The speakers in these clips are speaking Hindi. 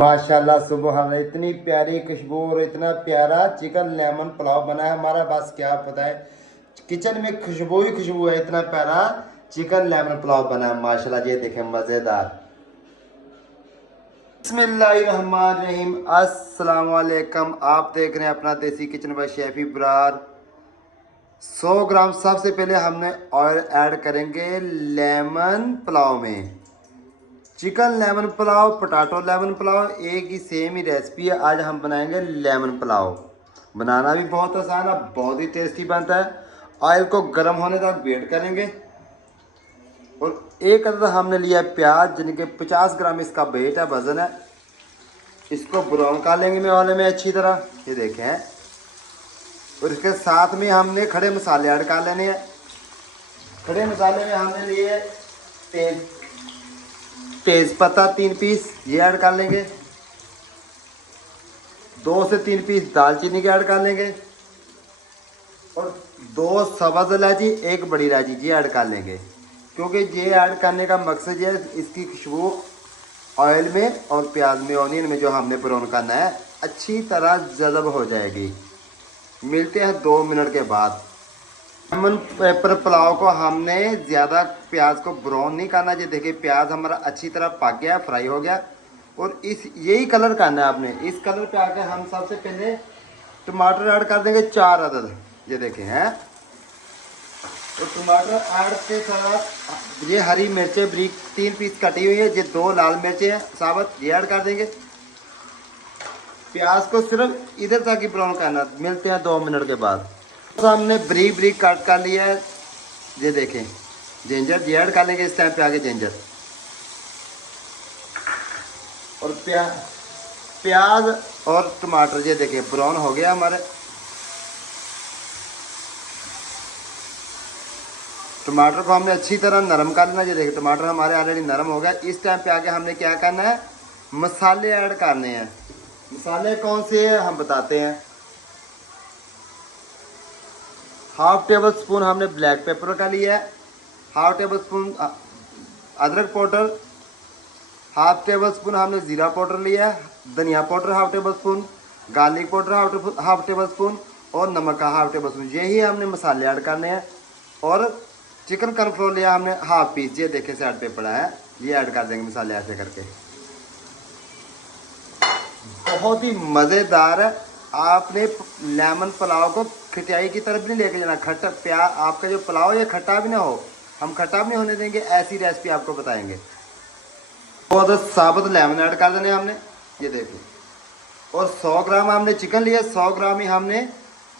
माशाल्लाह सुबह इतनी प्यारी खुशबू और इतना प्यारा चिकन लेमन पुलाव बना है हमारा। बस क्या पता है, किचन में खुशबू ही खुशबू है। इतना प्यारा चिकन लेमन पुलाव बना है माशाल्लाह। ये देखें मजेदार। बिस्मिल्लाहिर्रहमानिर्रहीम। अस्सलाम वालेकुम। आप देख रहे हैं अपना देसी किचन बाय शेफ इब्रार। 100 ग्राम सबसे पहले हमने ऑयल ऐड करेंगे लेमन पुलाव में। Chicken lemon pulao, potato lemon pulao एक ही सेम ही रेसिपी है। आज हम बनाएंगे लेमन पुलाव। बनाना भी बहुत आसान है, बहुत ही टेस्टी बनता है। ऑयल को गर्म होने तक वेट करेंगे। और एक अदद हमने लिया प्याज, जिनके 50 ग्राम इसका वेट है, वजन है। इसको ब्राउन कर लेंगे मैं ऑयल में अच्छी तरह, ये देखें। और इसके साथ में हमने खड़े मसाले ऐड कर लेने हैं। खड़े मसाले में हमने लिए तेज पत्ता 3 पीस, ये ऐड कर लेंगे। 2 से 3 पीस दालचीनी के ऐड कर लेंगे। और 2 सब्ज़ इलायची, 1 बड़ी इलायची ये ऐड कर लेंगे। क्योंकि ये ऐड करने का मकसद ये है, इसकी खुशबू ऑयल में और प्याज में, ऑनियन में जो हमने ब्राउन करना है, अच्छी तरह जज़ब हो जाएगी। मिलते हैं 2 मिनट के बाद। लेमन पेपर पुलाव को हमने ज़्यादा प्याज को ब्राउन नहीं करना। ये देखिए प्याज हमारा अच्छी तरह पक गया, फ्राई हो गया। और इस यही कलर करना है आपने। इस कलर पे आकर हम सबसे पहले टमाटर ऐड कर देंगे 4 अदद, ये देखें हैं। तो टमाटर ऐड के साथ ये हरी मिर्चें ब्रीक 3 पीस कटी हुई है, ये 2 लाल मिर्चें हैं साबुत, ये ऐड कर देंगे। प्याज को सिर्फ इधर तक ही ब्राउन करना। मिलते हैं 2 मिनट के बाद। तो हमने ब्रीक ब्रीक कट कर लिया है, ये देखें। जिंजर ये ऐड कर लेंगे इस टाइम पे आगे, जिंजर। और प्याज और टमाटर ये देखें ब्राउन हो गया हमारे। टमाटर को हमने अच्छी तरह नरम कर लेना। ये देखिए टमाटर हमारे ऑलरेडी नरम हो गया। इस टाइम पे आगे हमने क्या करना है, मसाले ऐड करने हैं। मसाले कौन से हैं हम बताते हैं। हाफ टेबल स्पून हमने ब्लैक पेपर का लिया है। हाफ टेबल स्पून अदरक पाउडर। हाफ टेबल स्पून हमने ज़ीरा पाउडर लिया है। धनिया powder half table spoon. Garlic powder half table spoon. और नमक का हाफ टेबल स्पून। यही हमने मसाले ऐड करने हैं। और चिकन कॉर्नफ्लोर लिया हमने हाफ पीस, ये देखे साइड पे पड़ा है, ये ऐड कर देंगे मसाले ऐसे करके। बहुत ही मज़ेदार है। आपने लेमन पुलाव को खटियाई की तरफ नहीं लेके जाना। खट्टा प्याज आपका जो पुलाव ये खट्टा भी ना हो, हम खट्टा भी नहीं होने देंगे। ऐसी रेसिपी आपको बताएंगे। तो साबुत लेमन ऐड कर देने हमने, ये देखिए। और 100 ग्राम हमने चिकन लिया, 100 ग्राम ही हमने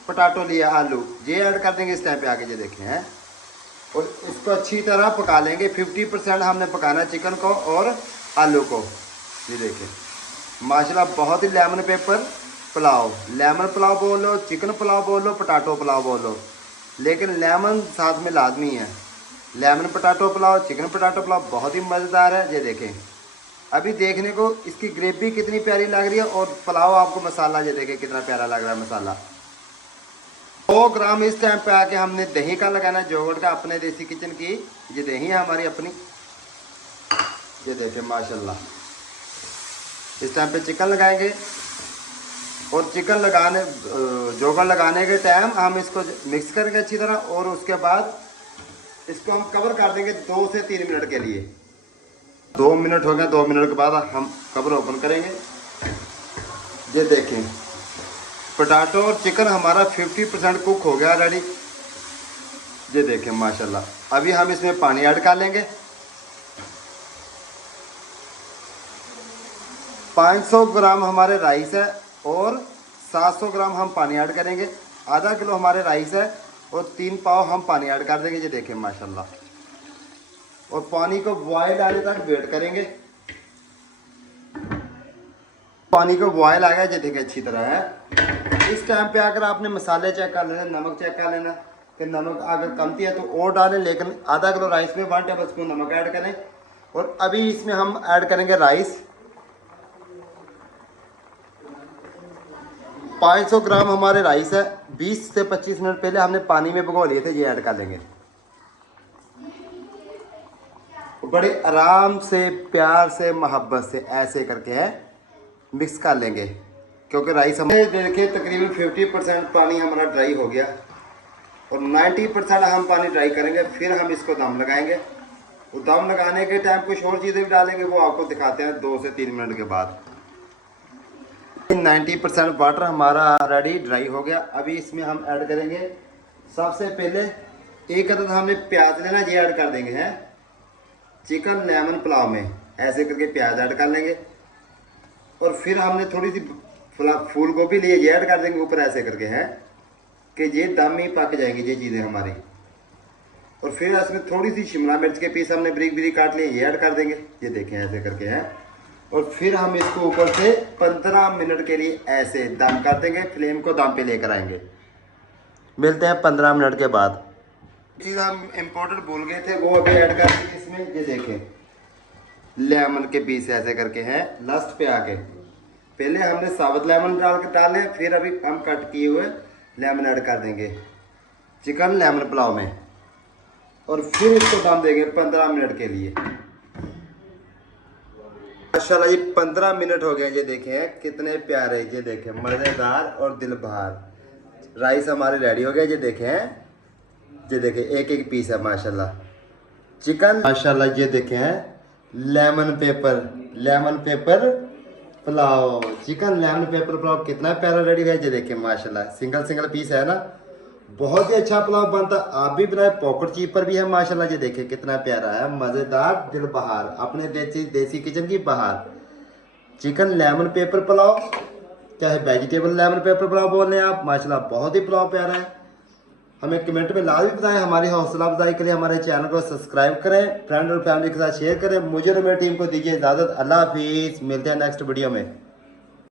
पोटैटो लिया, आलू, ये ऐड कर देंगे इस टाइम पे आगे, ये देखें हैं। और इसको अच्छी तरह पका लेंगे। 50% हमने पकाना है चिकन को और आलू को, ये देखें। माशाल्लाह बहुत ही lemon pepper pulao, lemon pulao बोल लो, चिकन पुलाव बोल लो, पोटैटो पुलाव बोल लो, लेकिन लेमन साथ में लाजमी है। Lemon potato pulao, chicken potato pulao बहुत ही मज़ेदार है। ये देखें अभी देखने को इसकी ग्रेवी कितनी प्यारी लग रही है। और पुलाव आपको मसाला ये देखें कितना प्यारा लग रहा है मसाला। 100 ग्राम इस टाइम पे आके हमने दही का लगाना, जोगड़ का, अपने देसी किचन की ये दही है हमारी अपनी, ये देखें माशाल्लाह। इस टाइम पे चिकन लगाएंगे। और चिकन लगाने जोगड़ लगाने के टाइम हम इसको मिक्स करेंगे अच्छी तरह। और उसके बाद इसको हम कवर कर देंगे 2 से 3 मिनट के लिए। 2 मिनट हो गए, 2 मिनट के बाद हम कवर ओपन करेंगे। ये देखें पोटैटो और चिकन हमारा 50% कुक हो गया रेडी, ये देखें माशाल्लाह। अभी हम इसमें पानी ऐड कर लेंगे। 500 ग्राम हमारे राइस है और 700 ग्राम हम पानी ऐड करेंगे। आधा किलो हमारे राइस है और 3 पाव हम पानी ऐड कर देंगे, ये देखें माशाल्लाह। और पानी को बॉयल आने तक वेट करेंगे। पानी को बॉयल आ गया, ये देखें अच्छी तरह है। इस टाइम पे अगर आपने मसाले चेक कर लेना, नमक चेक कर लेना कि नमक अगर कमती है तो और डालें, लेकिन आधा किलो राइस में 1 टेबल स्पून नमक ऐड करें। और अभी इसमें हम ऐड करेंगे राइस। 500 ग्राम हमारे राइस है। 20 से 25 मिनट पहले हमने पानी में भिगो लिए थे, ये ऐड कर देंगे। बड़े आराम से, प्यार से, मोहब्बत से ऐसे करके है मिक्स कर लेंगे, क्योंकि राइस हमारे देखिए तकरीबन 50% पानी हमारा ड्राई हो गया और 90% हम पानी ड्राई करेंगे। फिर हम इसको दम लगाएंगे। वो दम लगाने के टाइम कुछ और चीज़ें भी डालेंगे, वो आपको दिखाते हैं 2 से 3 मिनट के बाद। 90% वाटर हमारा रेडी ड्राई हो गया। अभी इसमें हम ऐड करेंगे सबसे पहले एक अदद हमने प्याज लेना, ये ऐड कर देंगे हैं चिकन लेमन पुलाव में। ऐसे करके प्याज ऐड कर लेंगे और फिर हमने थोड़ी सी फूल गोभी लिए, ये ऐड कर देंगे ऊपर ऐसे करके हैं कि ये दम में पक जाएंगी ये चीज़ें हमारी। और फिर इसमें थोड़ी सी शिमला मिर्च के पीस हमने बारीक बारीक काट लिए, ये ऐड कर देंगे, ये देखें ऐसे करके हैं। और फिर हम इसको ऊपर से 15 मिनट के लिए ऐसे दम कर देंगे, फ्लेम को दम पे लेकर आएंगे। मिलते हैं 15 मिनट के बाद। चीज़ हम इम्पोर्टेंट भूल गए थे, वो अभी ऐड कर देंगे इसमें। ये देखें लेमन के पीस ऐसे करके हैं लास्ट पे आके। पहले हमने साबुत लेमन डाले, फिर अभी हम कट किए हुए लेमन ऐड कर देंगे चिकन लेमन पुलाव में। और फिर इसको दम देंगे 15 मिनट के लिए। माशाल्लाह ये 15 मिनट हो गए। ये देखें कितने प्यारे, ये देखें मज़ेदार और दिल बहार राइस हमारे रेडी हो गए। ये देखें, ये देखें एक एक पीस है माशाल्लाह चिकन। माशाल्लाह ये देखें lemon pepper pulao, chicken lemon pepper pulao कितना प्यारा रेडी है। ये देखें माशाल्लाह सिंगल सिंगल पीस है ना, बहुत ही अच्छा पुलाव बनता। आप भी बनाए, पॉकेट चीपर भी है माशाल्लाह। ये देखें कितना प्यारा है, मज़ेदार दिल बहार, अपने देसी किचन की बहार। चिकन लेमन पेपर पुलाव, चाहे वेजिटेबल लेमन पेपर पुलाव बोल रहे हैं आप, माशाल्लाह बहुत ही पुलाव प्यारा है। हमें कमेंट में लाजमी बताएं। हमारी हौसला अफजाई के लिए हमारे चैनल को सब्सक्राइब करें, फ्रेंड और फैमिली के साथ शेयर करें। मुझे और मेरी टीम को दीजिए इजाज़त। अल्लाह हाफिज़, मिलते हैं नेक्स्ट वीडियो में।